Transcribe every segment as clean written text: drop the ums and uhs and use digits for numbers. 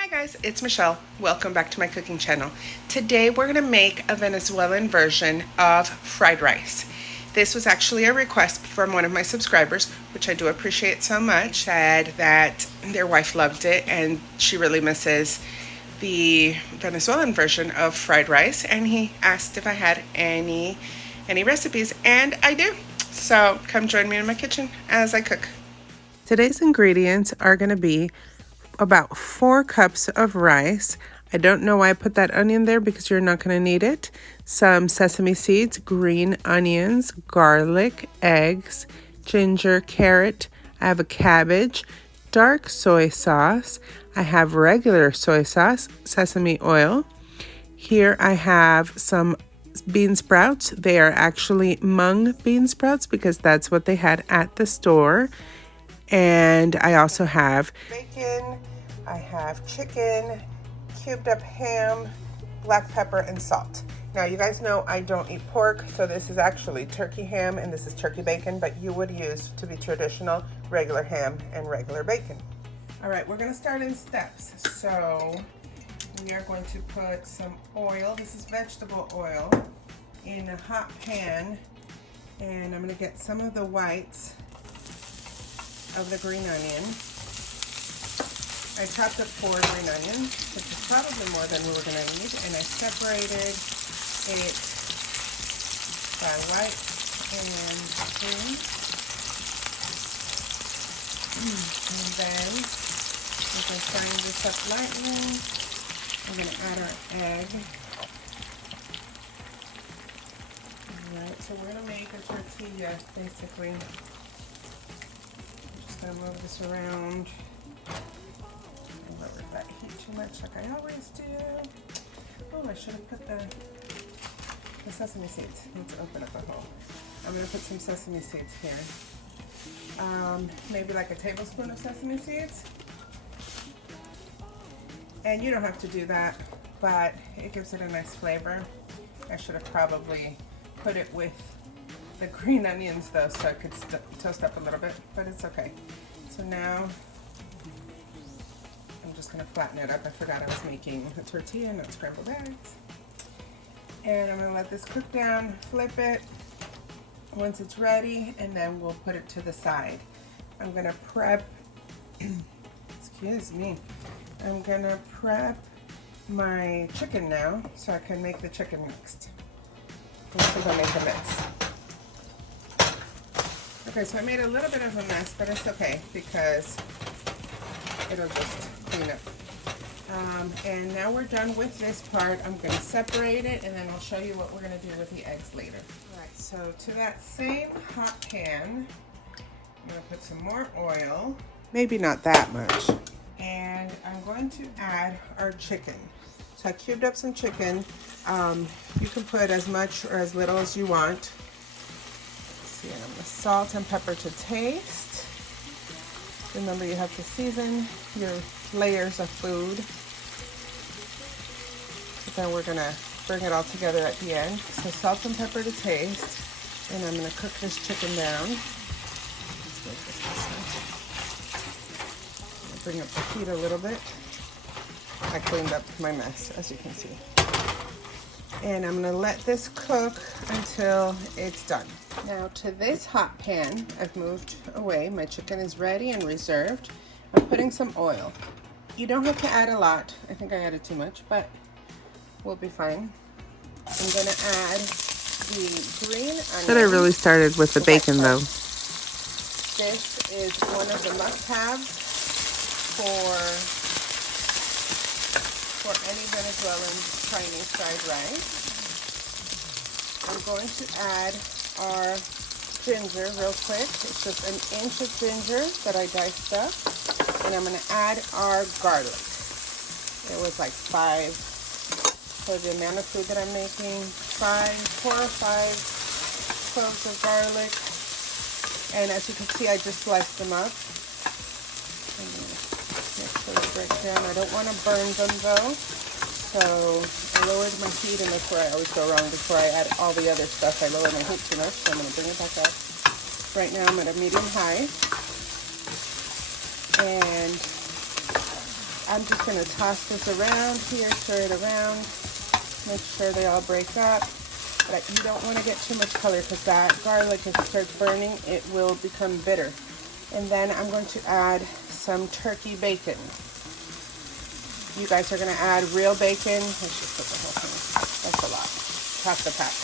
Hi guys, it's Michelle. Welcome back to my cooking channel. Today we're going to make a Venezuelan version of fried rice. This was actually a request from one of my subscribers, which I do appreciate so much. Said that their wife loved it and she really misses the Venezuelan version of fried rice, and he asked if I had any recipes, and I do. So come join me in my kitchen as I cook. Today's ingredients are going to be about 4 cups of rice. I don't know why I put that onion there because you're not going to need it. Some sesame seeds, green onions, garlic, eggs, ginger, carrot. I have a cabbage, dark soy sauce. I have regular soy sauce, sesame oil. Here I have some bean sprouts. They are actually mung bean sprouts because that's what they had at the store. And I also have bacon, I have chicken, cubed up ham, black pepper, and salt. Now you guys know I don't eat pork, so this is actually turkey ham and this is turkey bacon, but you would use, to be traditional, regular ham and regular bacon. All right, we're gonna start in steps. So we are going to put some oil, this is vegetable oil, in a hot pan, and I'm gonna get some of the whites of the green onion. I chopped up 4 green onions, which is probably more than we were going to need, and I separated it by white and green. And then we can fry this up lightly. I'm going to add our egg. Alright, so we're going to make a tortilla, basically. I'm gonna move this around. Don't let that heat too much like I always do. Oh, I should have put the sesame seeds. Let's open up a hole. I'm gonna put some sesame seeds here. Maybe like a tablespoon of sesame seeds. And you don't have to do that, but it gives it a nice flavor. I should have probably put it with the green onions though, so I could toast up a little bit, but it's okay. So now I'm just gonna flatten it up. I forgot I was making a tortilla, not scrambled eggs. And I'm gonna let this cook down, flip it once it's ready, and then we'll put it to the side. I'm gonna prep, excuse me, I'm gonna prep my chicken now so I can make the chicken next. Let's see if I make a mix. Okay, so I made a little bit of a mess, but it's okay because it'll just clean up. And now we're done with this part. I'm going to separate it and then I'll show you what we're going to do with the eggs later. Alright, so to that same hot pan, I'm going to put some more oil. Maybe not that much. And I'm going to add our chicken. So I cubed up some chicken. You can put as much or as little as you want. And I'm going to salt and pepper to taste. Remember, you have to season your layers of food. So then we're going to bring it all together at the end. So salt and pepper to taste. And I'm going to cook this chicken down. Let's make this way. Bring up the heat a little bit. I cleaned up my mess, as you can see. And I'm going to let this cook until it's done. Now to this hot pan, I've moved away. My chicken is ready and reserved. I'm putting some oil. You don't have to add a lot. I think I added too much, but we'll be fine. I'm going to add the green onion. But I really started with the bacon though. This is one of the must-haves for any Venezuelan Chinese fried rice. I'm going to add our ginger real quick. It's just an inch of ginger that I diced up. And I'm going to add our garlic. It was like 5, for the amount of food that I'm making, 4 or 5 cloves of garlic. And as you can see, I just sliced them up. Make sure they break down. I don't want to burn them though. So I lowered my heat, and that's where I always go wrong. Before I add all the other stuff, I lower my heat too much, so I'm going to bring it back up. Right now I'm at a medium high. And I'm just going to toss this around here, stir it around, make sure they all break up. But you don't want to get too much color because that garlic, if it starts burning, it will become bitter. And then I'm going to add some turkey bacon. You guys are going to add real bacon. Let's just put the whole thing. That's a lot. Half the pack.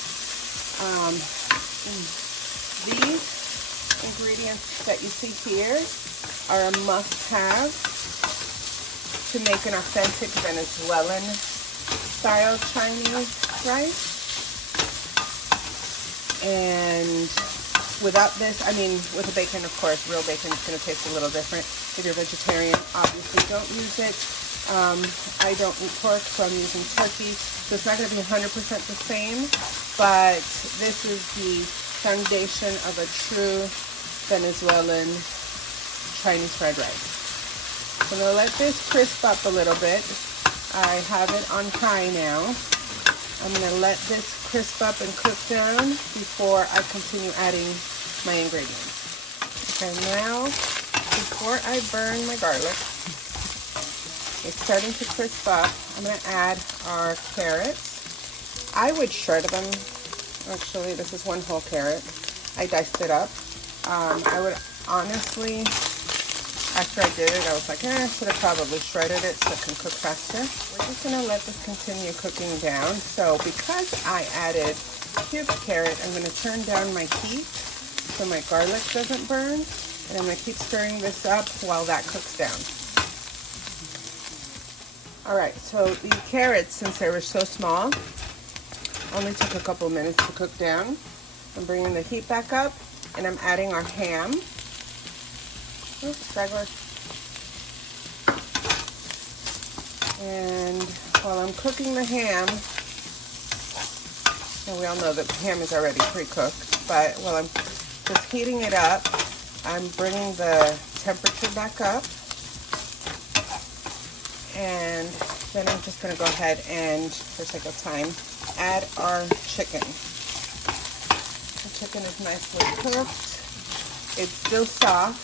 These ingredients that you see here are a must-have to make an authentic Venezuelan style Chinese rice. And without this, I mean, with the bacon, of course, real bacon is going to taste a little different. If you're vegetarian, obviously don't use it. I don't eat pork, so I'm using turkey. So it's not going to be 100% the same, but this is the foundation of a true Venezuelan Chinese fried rice. So I'm going to let this crisp up a little bit. I have it on high now. I'm going to let this crisp up and cook down before I continue adding my ingredients. Okay, now, before I burn my garlic, it's starting to crisp up. I'm going to add our carrots. I would shred them. Actually, this is one whole carrot. I diced it up. I would honestly, after I did it, I was like, I should have probably shredded it so it can cook faster. We're just going to let this continue cooking down. So because I added cubed carrot, I'm going to turn down my heat so my garlic doesn't burn. And I'm going to keep stirring this up while that cooks down. Alright, so the carrots, since they were so small, only took a couple minutes to cook down. I'm bringing the heat back up, and I'm adding our ham. Oops, straggler. And while I'm cooking the ham, and we all know that ham is already pre-cooked, but while I'm just heating it up, I'm bringing the temperature back up. And then I'm just going to go ahead and, for sake of time, add our chicken. The chicken is nicely cooked. It's still soft,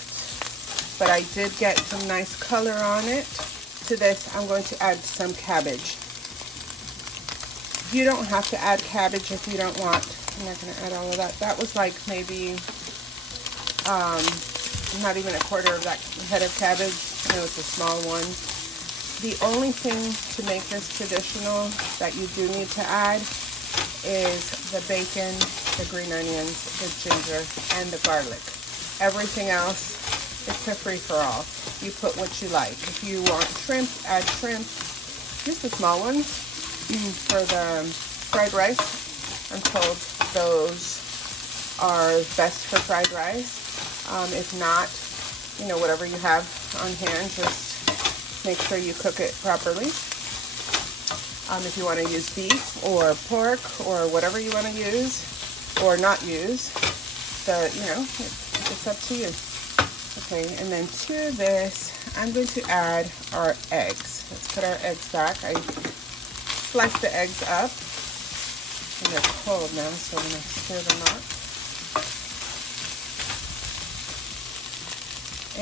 but I did get some nice color on it. To this, I'm going to add some cabbage. You don't have to add cabbage if you don't want. I'm not going to add all of that. That was like maybe not even a quarter of that head of cabbage. I know it's a small one. The only thing to make this traditional that you do need to add is the bacon, the green onions, the ginger, and the garlic. Everything else is a free-for-all. You put what you like. If you want shrimp, add shrimp. Use the small ones for the fried rice. I'm told those are best for fried rice. If not, you know, whatever you have on hand, just make sure you cook it properly. If you want to use beef or pork or whatever you want to use or not use, it's up to you. Okay, and then to this, I'm going to add our eggs. Let's put our eggs back. I sliced the eggs up, and they're cold now, so I'm going to stir them up.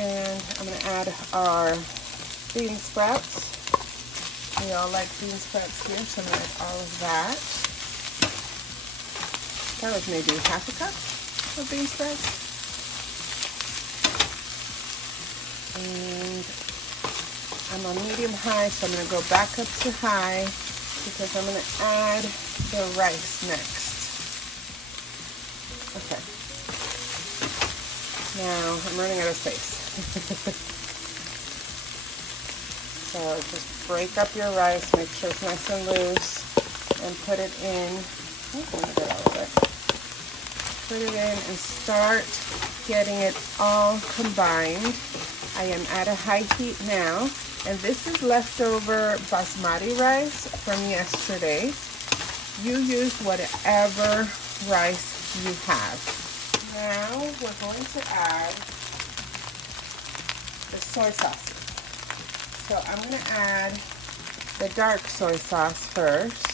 And I'm going to add our bean sprouts. We all like bean sprouts here, so I'm going to add all of that. That was maybe half a cup of bean sprouts. And I'm on medium-high, so I'm going to go back up to high because I'm going to add the rice next. Okay. Now, I'm running out of space. So just break up your rice, make sure it's nice and loose, and put it in. Let me get all of it. Put it in and start getting it all combined. I am at a high heat now, and this is leftover basmati rice from yesterday. You use whatever rice you have. Now we're going to add the soy sauce. So I'm going to add the dark soy sauce first.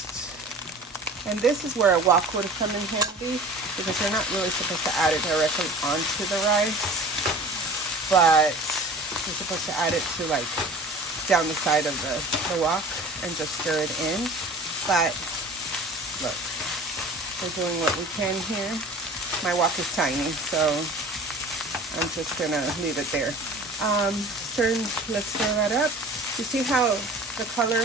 And this is where a wok would come in handy because you're not really supposed to add it directly onto the rice, but you're supposed to add it to like down the side of the wok and just stir it in. But look, we're doing what we can here. My wok is tiny, so I'm just gonna leave it there. Let's stir that up. You see how the color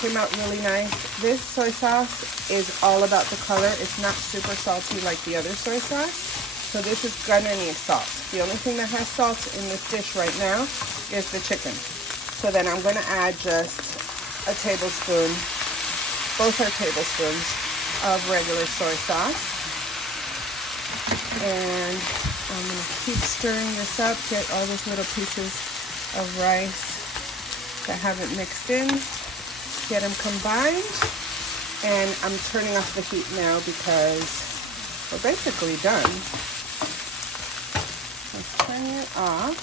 came out really nice? This soy sauce is all about the color. It's not super salty like the other soy sauce. So this is gonna need salt. The only thing that has salt in this dish right now is the chicken. So then I'm gonna add just a tablespoon, both are tablespoons of regular soy sauce. And I'm gonna keep stirring this up, get all those little pieces of rice that haven't mixed in, get them combined. And I'm turning off the heat now because we're basically done. Let's turn it off.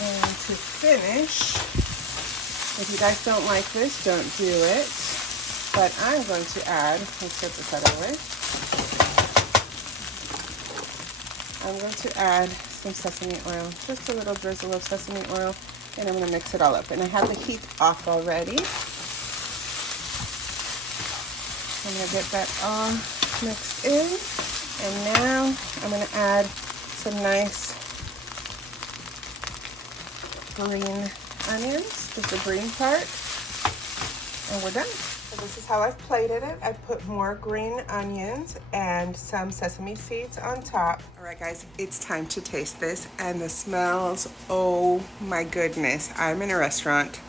And to finish, if you guys don't like this, don't do it. But I'm going to add, let's get this out of the way. I'm going to add some sesame oil, just a little drizzle of sesame oil, and I'm going to mix it all up. And I have the heat off already. I'm going to get that all mixed in. And now I'm going to add some nice green onions, just the green part, and we're done. So this is how I've plated it. I put more green onions and some sesame seeds on top. All right, guys, it's time to taste this, and the smells, oh my goodness. I'm in a restaurant.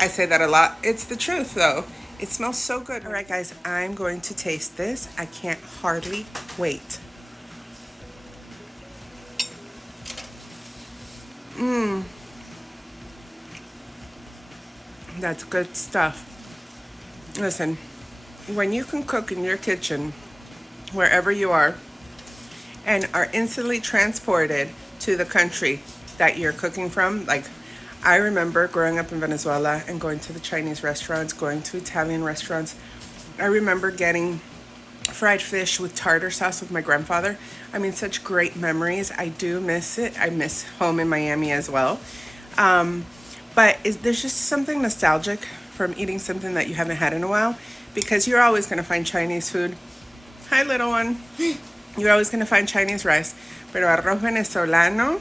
I say that a lot. It's the truth, though. It smells so good. All right, guys, I'm going to taste this. I can't hardly wait. That's good stuff. Listen, when you can cook in your kitchen, wherever you are, and are instantly transported to the country that you're cooking from, like I remember growing up in Venezuela and going to the Chinese restaurants, going to Italian restaurants. I remember getting fried fish with tartar sauce with my grandfather. I mean, such great memories. I do miss it. I miss home in Miami as well. But there's just something nostalgic from eating something that you haven't had in a while, because you're always going to find Chinese food. Hi, little one. You're always going to find Chinese rice. Pero arroz venezolano,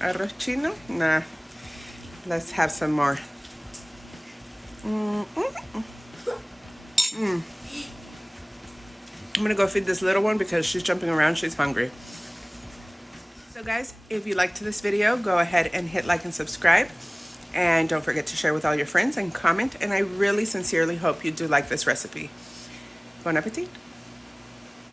arroz chino, nah. Let's have some more. I'm going to go feed this little one because she's jumping around. She's hungry. So guys, if you liked this video, go ahead and hit like and subscribe. And don't forget to share with all your friends and comment. And I really sincerely hope you do like this recipe. Bon appetit.